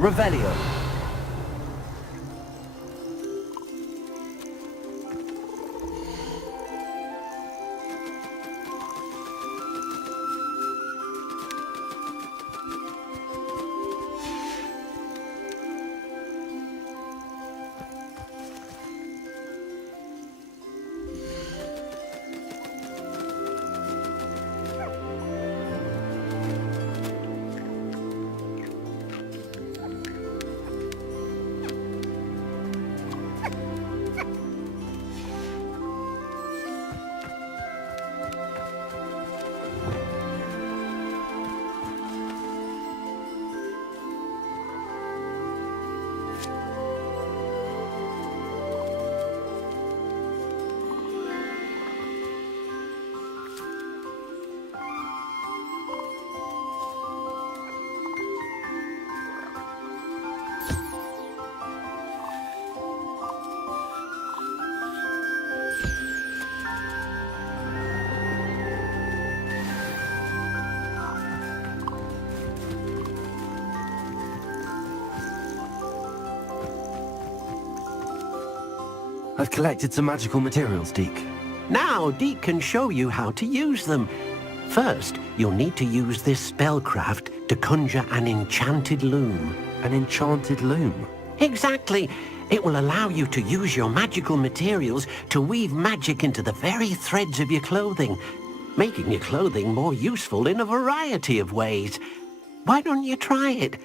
Revelio. I've collected some magical materials, Deke. Now, Deke can show you how to use them. First, you'll need to use this spellcraft to conjure an enchanted loom. An enchanted loom? Exactly. It will allow you to use your magical materials to weave magic into the very threads of your clothing, making your clothing more useful in a variety of ways. Why don't you try it?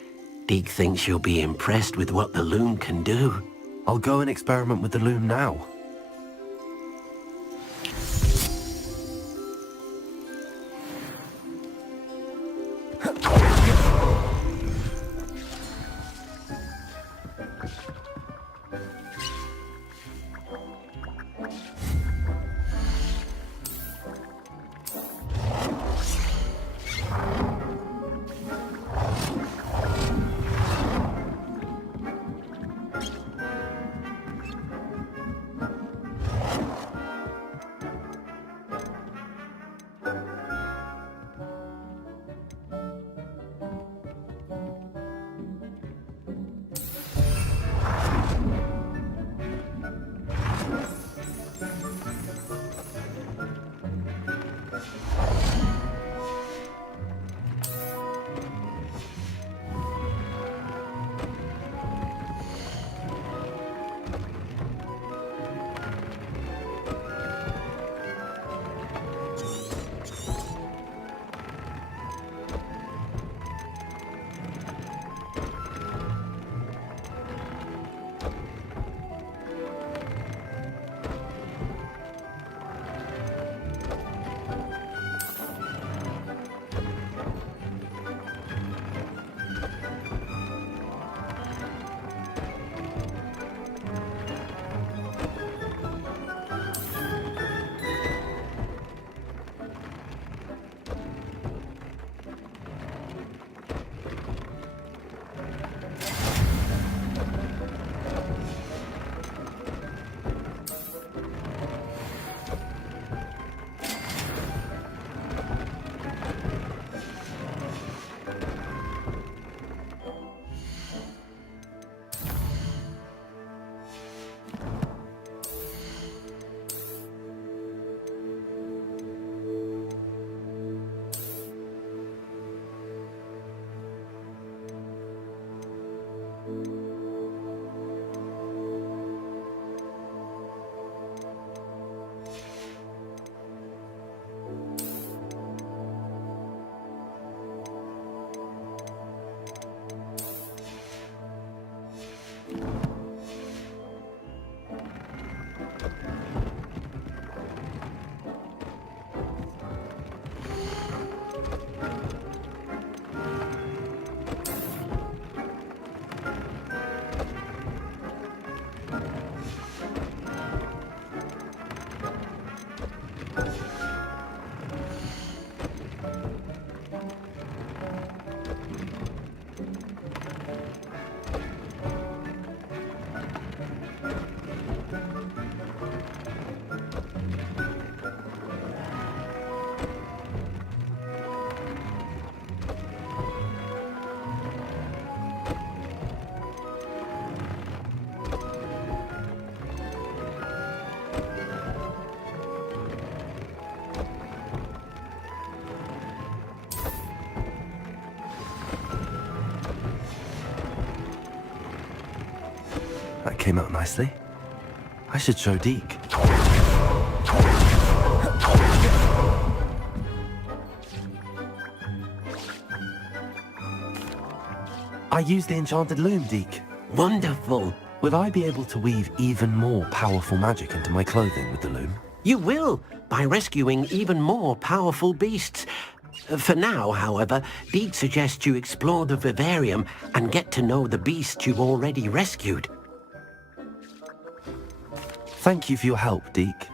Deke thinks you'll be impressed with what the loom can do. I'll go and experiment with the loom now. came out nicely. I should show Deke. I used the enchanted loom, Deke. Wonderful. Will I be able to weave even more powerful magic into my clothing with the loom? You will, by rescuing even more powerful beasts. For now, however, Deke suggests you explore the vivarium and get to know the beasts you've already rescued. Thank you for your help, Deke.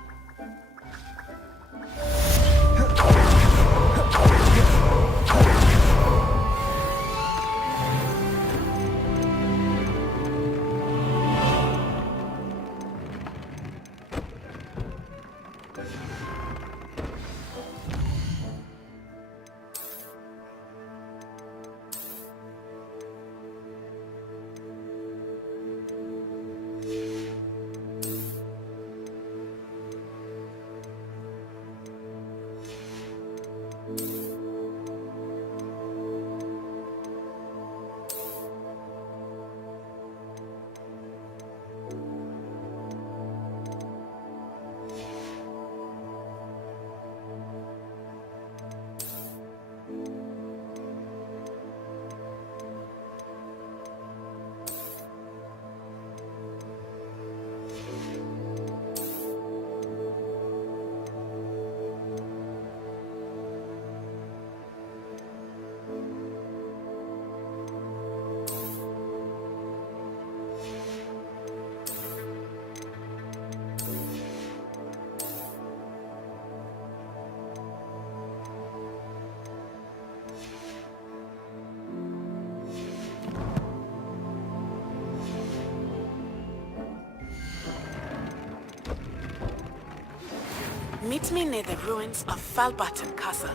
Meet me near the ruins of Falbaton Castle.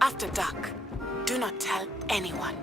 After dark. Do not tell anyone.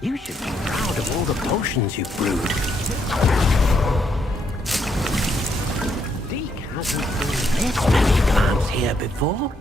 You should be proud of all the potions you've brewed. Deke hasn't seen this many plants here before.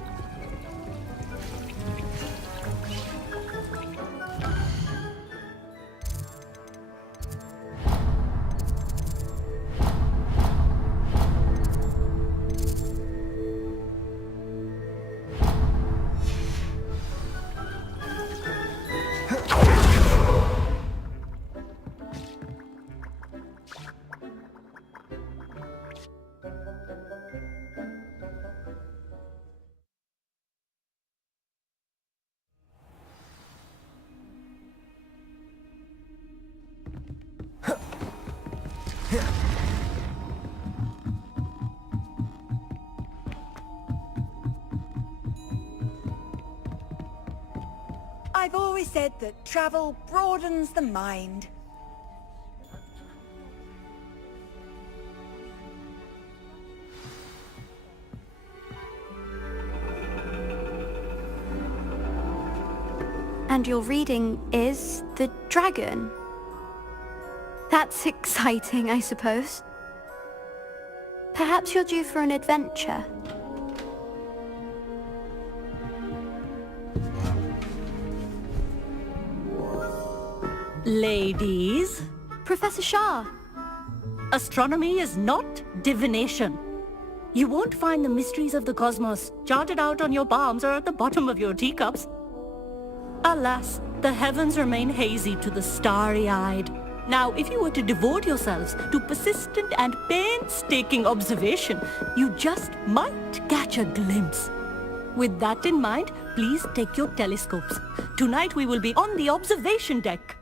I've always said that travel broadens the mind. And your reading is the dragon. That's exciting, I suppose. Perhaps you're due for an adventure. Ladies, Professor Shah. astronomy is not divination. You won't find the mysteries of the cosmos charted out on your palms or at the bottom of your teacups. Alas, the heavens remain hazy to the starry-eyed. Now, if you were to devote yourselves to persistent and painstaking observation, you just might catch a glimpse. With that in mind, please take your telescopes. Tonight we will be on the observation deck.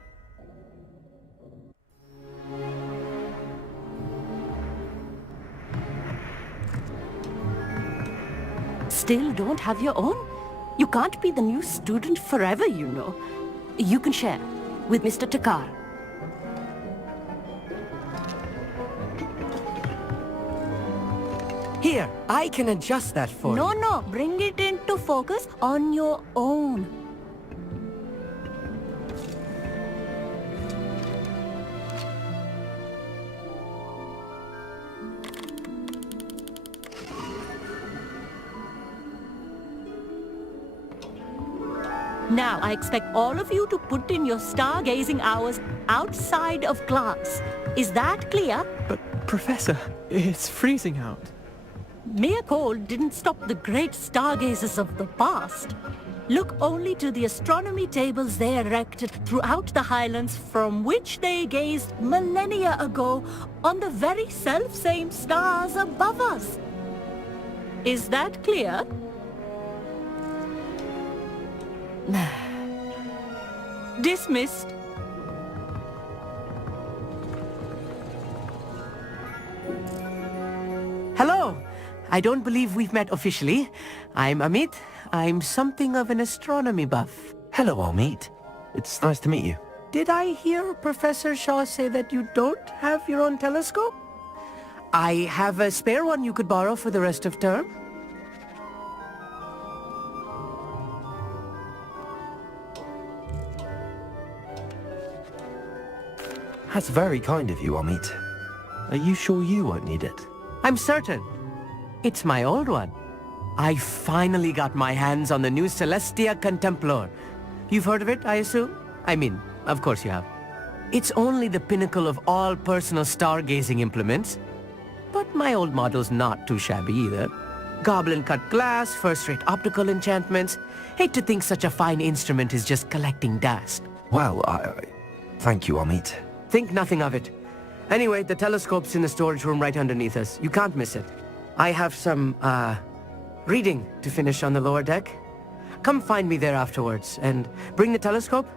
Still don't have your own? You can't be the new student forever, you know. You can share with Mr. Takar. Here, I can adjust that for you. No, bring it into focus on your own. Now, I expect all of you to put in your stargazing hours outside of class. Is that clear? But, Professor, it's freezing out. Mere cold didn't stop the great stargazers of the past. Look only to the astronomy tables they erected throughout the highlands from which they gazed millennia ago on the very self-same stars above us. Is that clear? Dismissed. Hello! I don't believe we've met officially. I'm Amit. I'm something of an astronomy buff. Hello, Amit. It's nice to meet you. Did I hear Professor Shaw say that you don't have your own telescope? I have a spare one you could borrow for the rest of term. That's very kind of you, Amit. Are you sure you won't need it? I'm certain. It's my old one. I finally got my hands on the new Celestia Contemplar. You've heard of it, I assume? I mean, of course you have. It's only the pinnacle of all personal stargazing implements. But my old model's not too shabby either. Goblin-cut glass, first-rate optical enchantments. Hate to think such a fine instrument is just collecting dust. Well, thank you, Amit. Think nothing of it. Anyway, the telescope's in the storage room right underneath us. You can't miss it. I have some, reading to finish on the lower deck. Come find me there afterwards, and bring the telescope.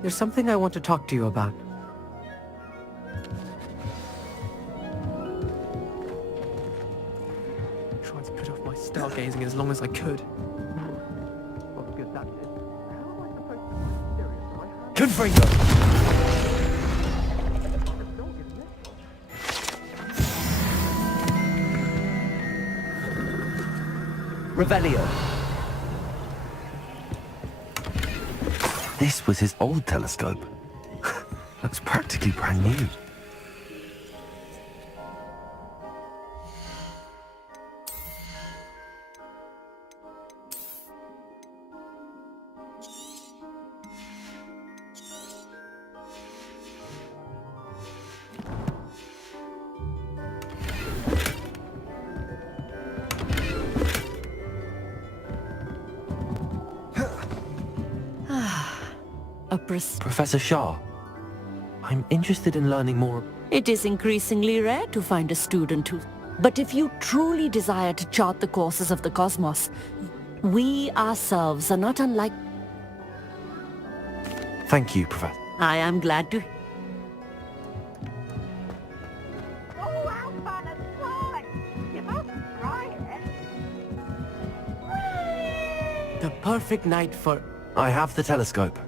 There's something I want to talk to you about. Tried to put off my stargazing as long as I could. Confringo! Revelio. This was his old telescope. Looks practically brand new. Professor Shah, I'm interested in learning more. It is increasingly rare to find a student who... But if you truly desire to chart the courses of the cosmos, we ourselves are not unlike... Thank you, Professor. I am glad to... The perfect night for... I have the telescope.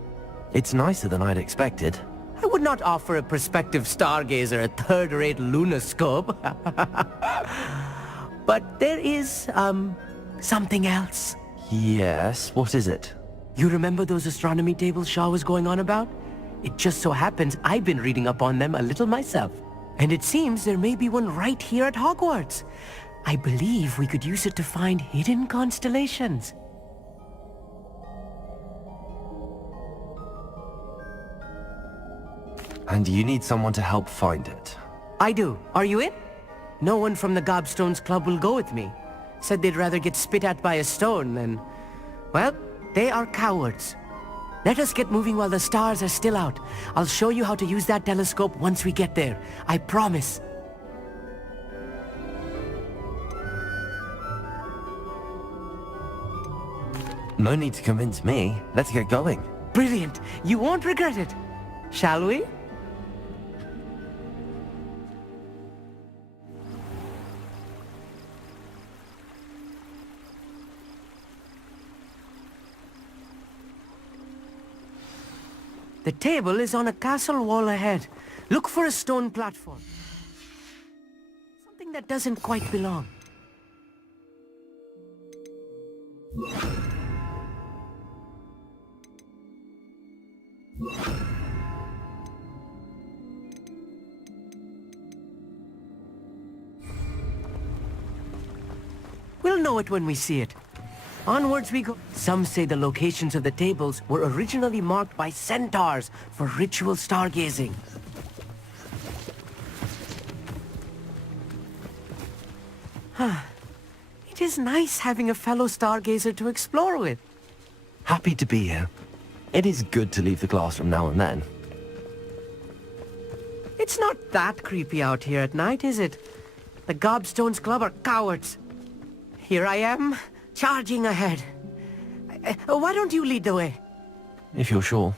It's nicer than I'd expected. I would not offer a prospective stargazer a third-rate lunoscope. But there is, something else. Yes, what is it? You remember those astronomy tables Shaw was going on about? It just so happens I've been reading up on them a little myself. And it seems there may be one right here at Hogwarts. I believe we could use it to find hidden constellations. And you need someone to help find it. I do. Are you in? No one from the Gobstones Club will go with me. Said they'd rather get spit at by a stone than... Well, they are cowards. Let us get moving while the stars are still out. I'll show you how to use that telescope once we get there. I promise. No need to convince me. Let's get going. Brilliant. You won't regret it. Shall we? The table is on a castle wall ahead. Look for a stone platform. Something that doesn't quite belong. We'll know it when we see it. Onwards we go. Some say the locations of the tables were originally marked by centaurs for ritual stargazing. It is nice having a fellow stargazer to explore with. Happy to be here. It is good to leave the classroom now and then. It's not that creepy out here at night, is it? The Gobstones Club are cowards. Here I am, charging ahead. Why don't you lead the way? If you're sure.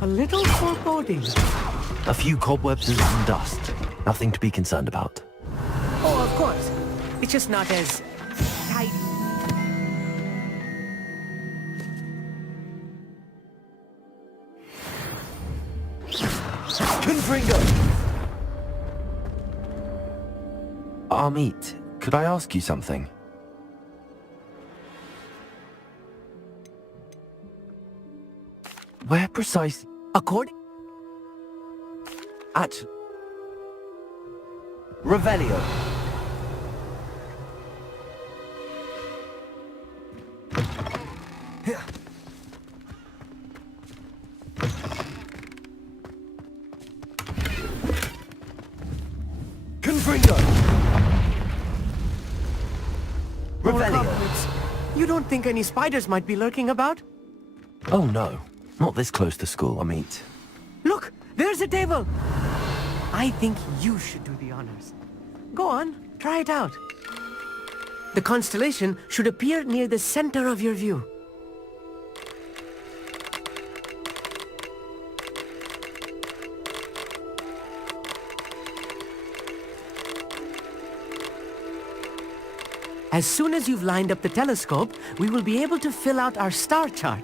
A little foreboding. A few cobwebs and some dust. Nothing to be concerned about. Oh, of course. It's just not as tidy. Confringo! Amit, could I ask you something? Where precisely? According... At... Revelio. Confringo! Revelio. You don't think any spiders might be lurking about? Oh no, not this close to school, Amit. Look, there's a table. I think you should do the honors. Go on, try it out. The constellation should appear near the center of your view. As soon as you've lined up the telescope, we will be able to fill out our star chart.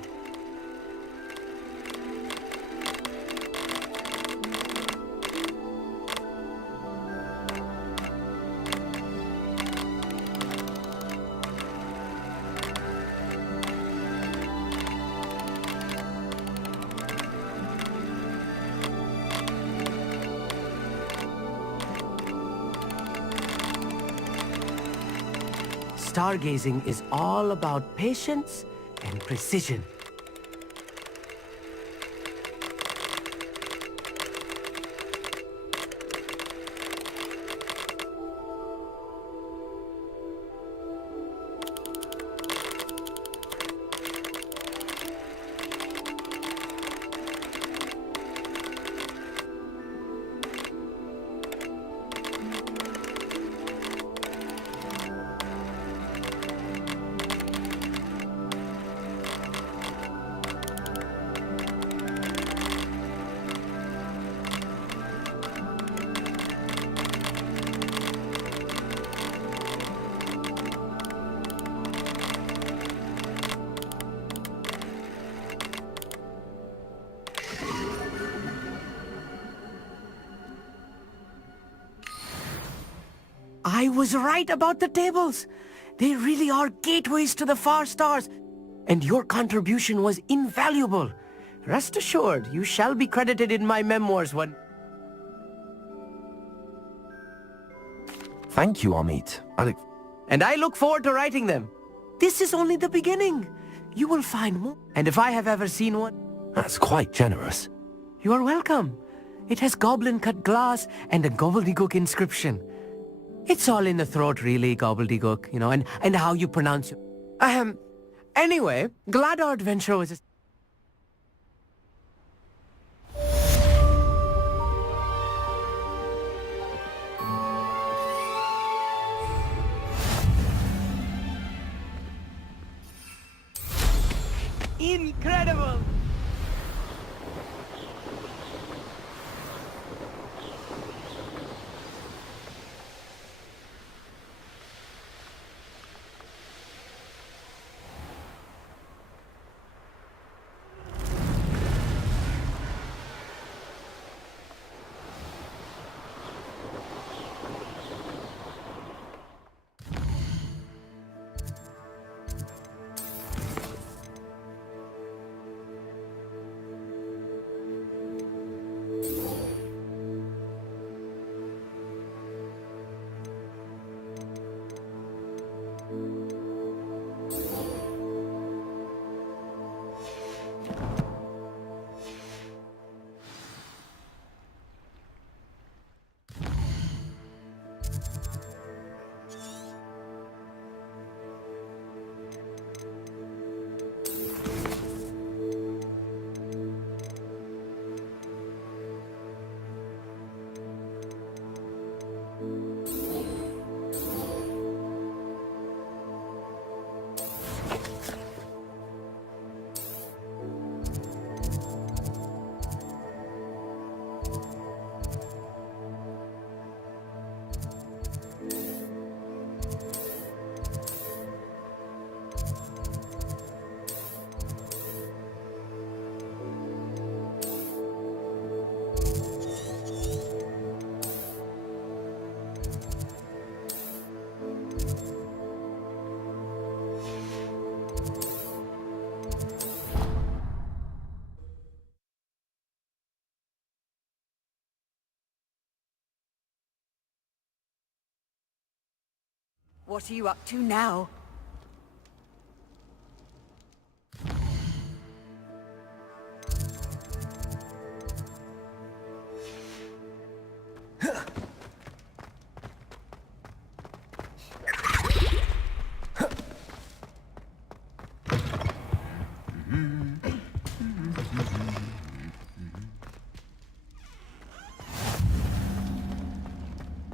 Stargazing is all about patience and precision. I was right about the tables. They really are gateways to the far stars. And your contribution was invaluable. Rest assured, you shall be credited in my memoirs when... Thank you, Amit. And I look forward to writing them. This is only the beginning. You will find more. And if I have ever seen one... That's quite generous. You are welcome. It has goblin-cut glass and a gobbledygook inscription. It's all in the throat, really, gobbledygook, you know, and how you pronounce it. Anyway, glad our adventure was... Incredible! What are you up to now?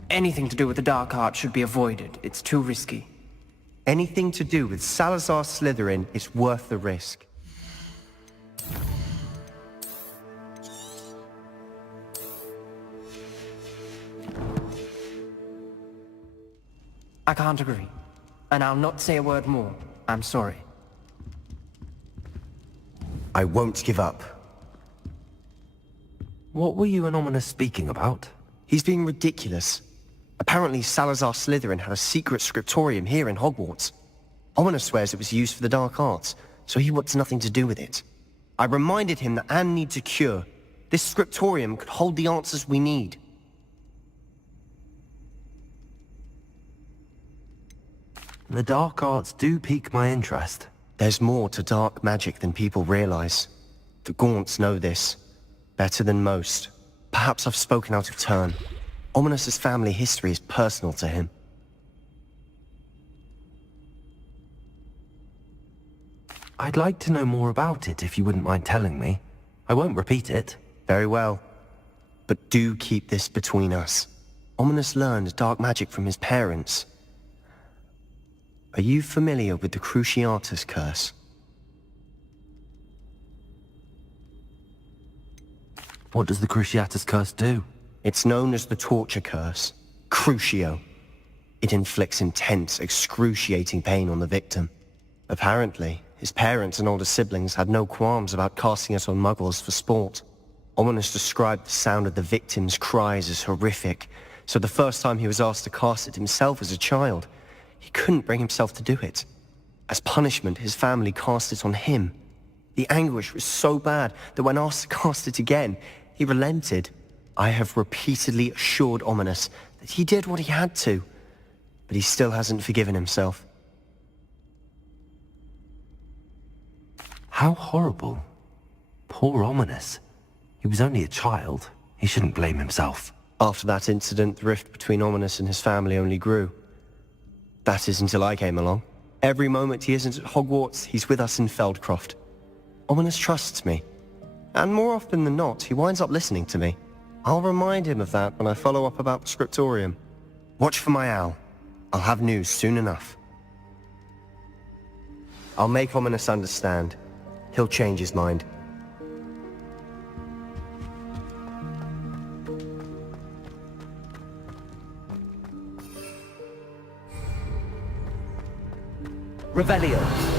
Anything to do with the dark art should be avoided. It's too risky. Anything to do with Salazar Slytherin is worth the risk. I can't agree. And I'll not say a word more. I'm sorry. I won't give up. What were you and Ominous speaking about? He's being ridiculous. Apparently Salazar Slytherin had a secret scriptorium here in Hogwarts. Ominous swears it was used for the dark arts, so he wants nothing to do with it. I reminded him that Anne needs a cure. This scriptorium could hold the answers we need. The dark arts do pique my interest. There's more to dark magic than people realize. The Gaunts know this. Better than most. Perhaps I've spoken out of turn. Ominous's family history is personal to him. I'd like to know more about it if you wouldn't mind telling me. I won't repeat it. Very well. But do keep this between us. Ominous learned dark magic from his parents. Are you familiar with the Cruciatus curse? What does the Cruciatus curse do? It's known as the torture curse. Crucio. It inflicts intense, excruciating pain on the victim. Apparently, his parents and older siblings had no qualms about casting it on muggles for sport. Ominous described the sound of the victim's cries as horrific, So the first time he was asked to cast it himself as a child, he couldn't bring himself to do it. As punishment, his family cast it on him. The anguish was so bad that when asked to cast it again, he relented. I have repeatedly assured Ominous that he did what he had to, but he still hasn't forgiven himself. How horrible. Poor Ominous. He was only a child. He shouldn't blame himself. After that incident, the rift between Ominous and his family only grew. That is until I came along. Every moment he isn't at Hogwarts, he's with us in Feldcroft. Ominous trusts me. And more often than not, he winds up listening to me. I'll remind him of that when I follow up about the scriptorium. Watch for my owl. I'll have news soon enough. I'll make Ominous understand. He'll change his mind. Revelio.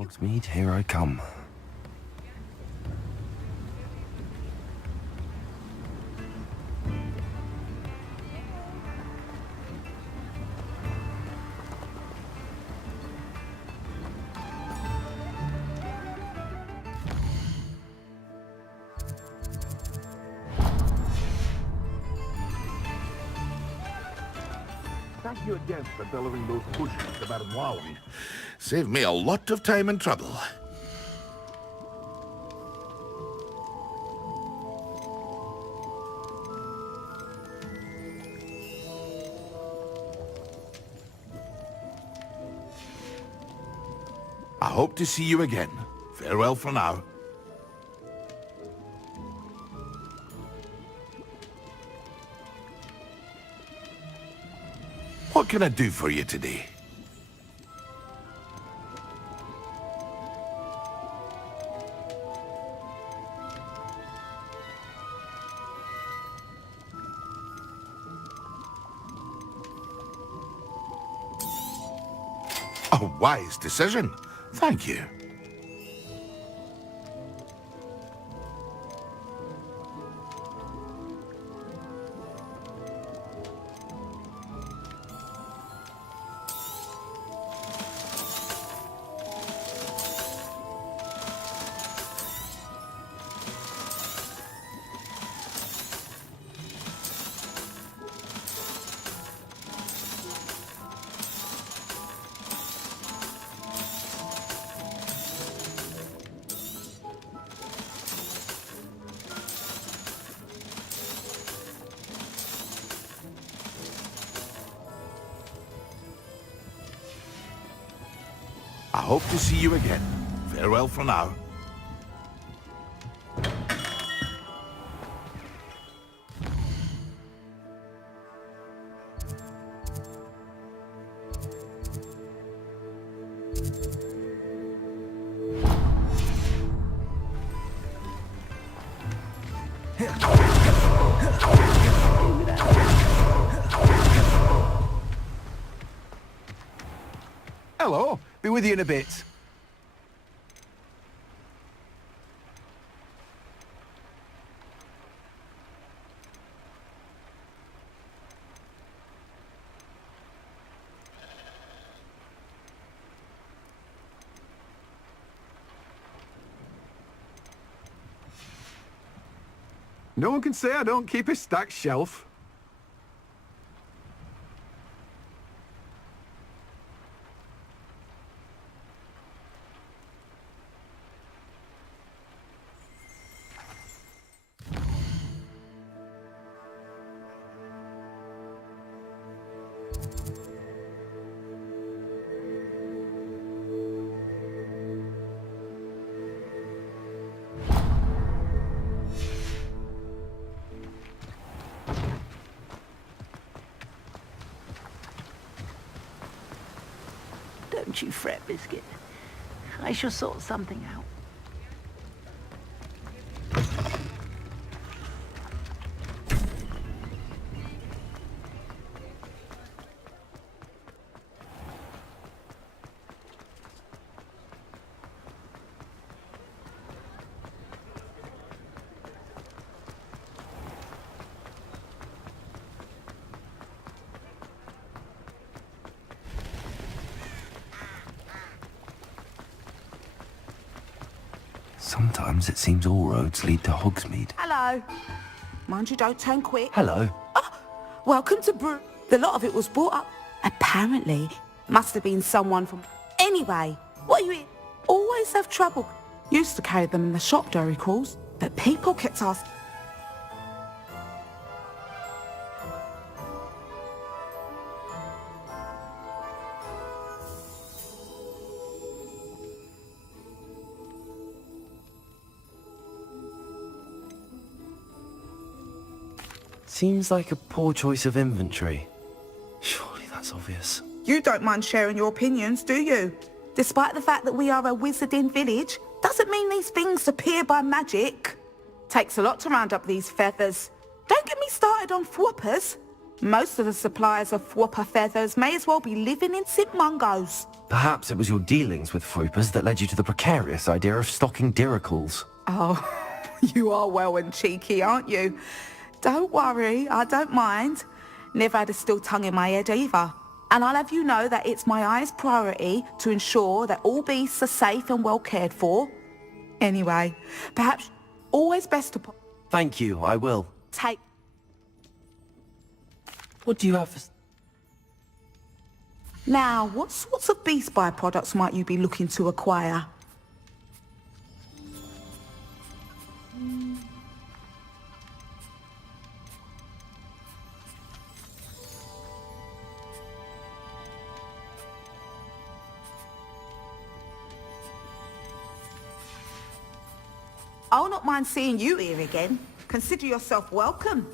Hogsmeade, here I come. Thank you again for delivering those cushions to Madame Wowie. Saved me a lot of time and trouble. I hope to see you again. Farewell for now. What can I do for you today? A wise decision. Thank you. I hope to see you again. Farewell for now. Hello. Be with you in a bit. No one can say I don't keep a stacked shelf. Don't you fret, Biscuit. I shall sort something out. Sometimes it seems all roads lead to Hogsmeade. Hello. Mind you don't turn quick. Hello. Welcome to Brew. The lot of it was brought up. Apparently, must have been someone from... Anyway, what are you in? Always have trouble. Used to carry them in the shop, Dory calls. But people kept asking... Seems like a poor choice of inventory. Surely that's obvious. You don't mind sharing your opinions, do you? Despite the fact that we are a wizarding village, doesn't mean these things appear by magic. Takes a lot to round up these feathers. Don't get me started on thwoppers. Most of the suppliers of thwopper feathers may as well be living in St. Mungo's. Perhaps it was your dealings with Froopers that led you to the precarious idea of stocking diracles. Oh, you are well and cheeky, aren't you? Don't worry, I don't mind. Never had a still tongue in my head either. And I'll have you know that it's my highest priority to ensure that all beasts are safe and well cared for. Anyway, perhaps always best to Thank you, I will. take... What do you have for... Now, what sorts of beast byproducts might you be looking to acquire? I'll not mind seeing you here again. Consider yourself welcome.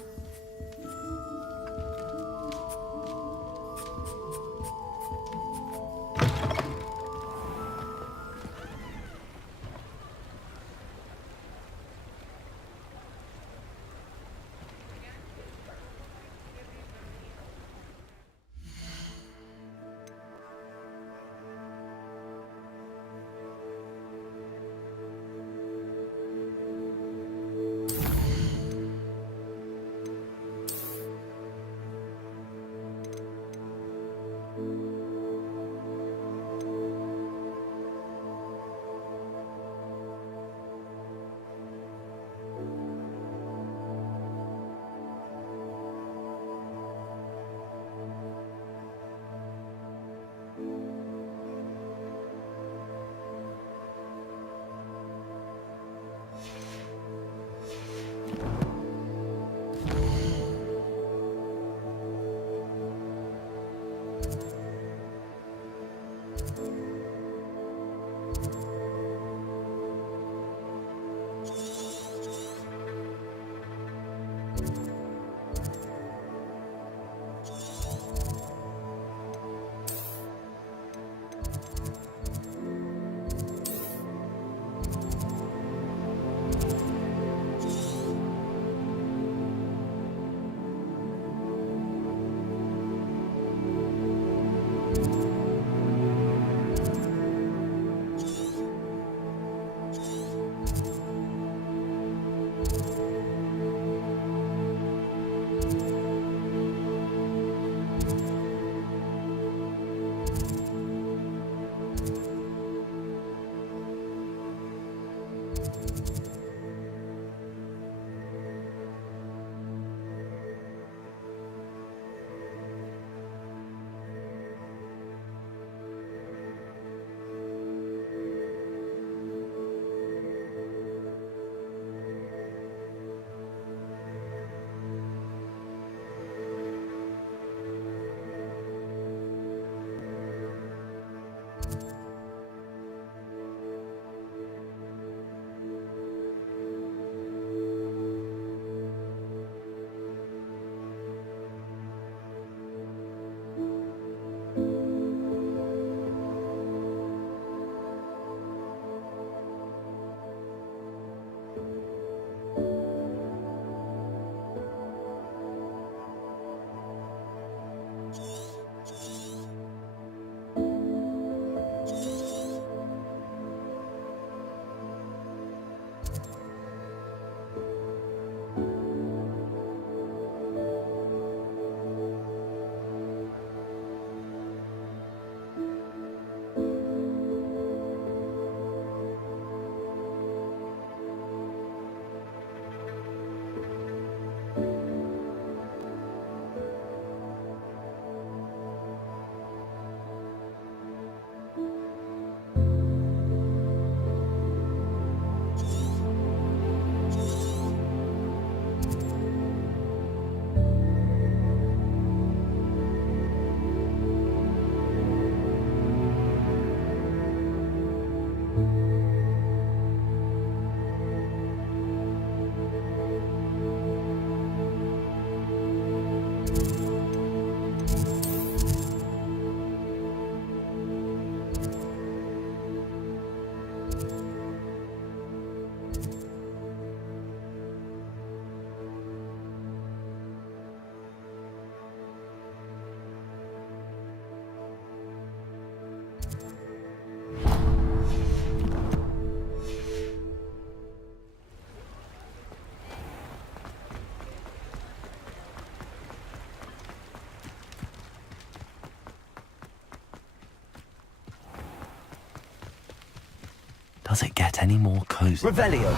Does it get any more cozy? Revelio.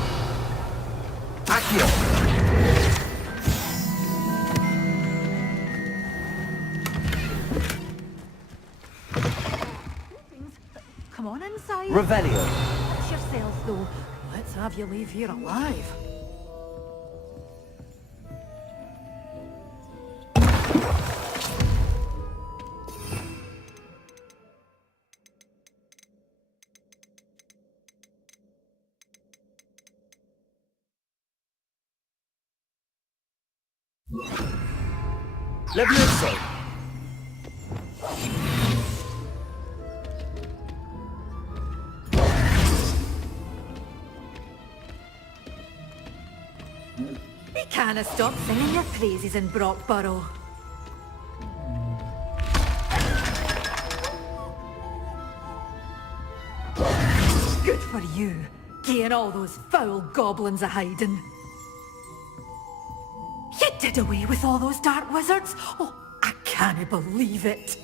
Accio. Come on inside. Revelio. Watch yourself, though. Let's have you leave here alive. Levioso. We can't stop singing your praises in Brockborough. Good for you, getting all those foul goblins a hiding. You did away with all those dark wizards? Oh, I can't believe it.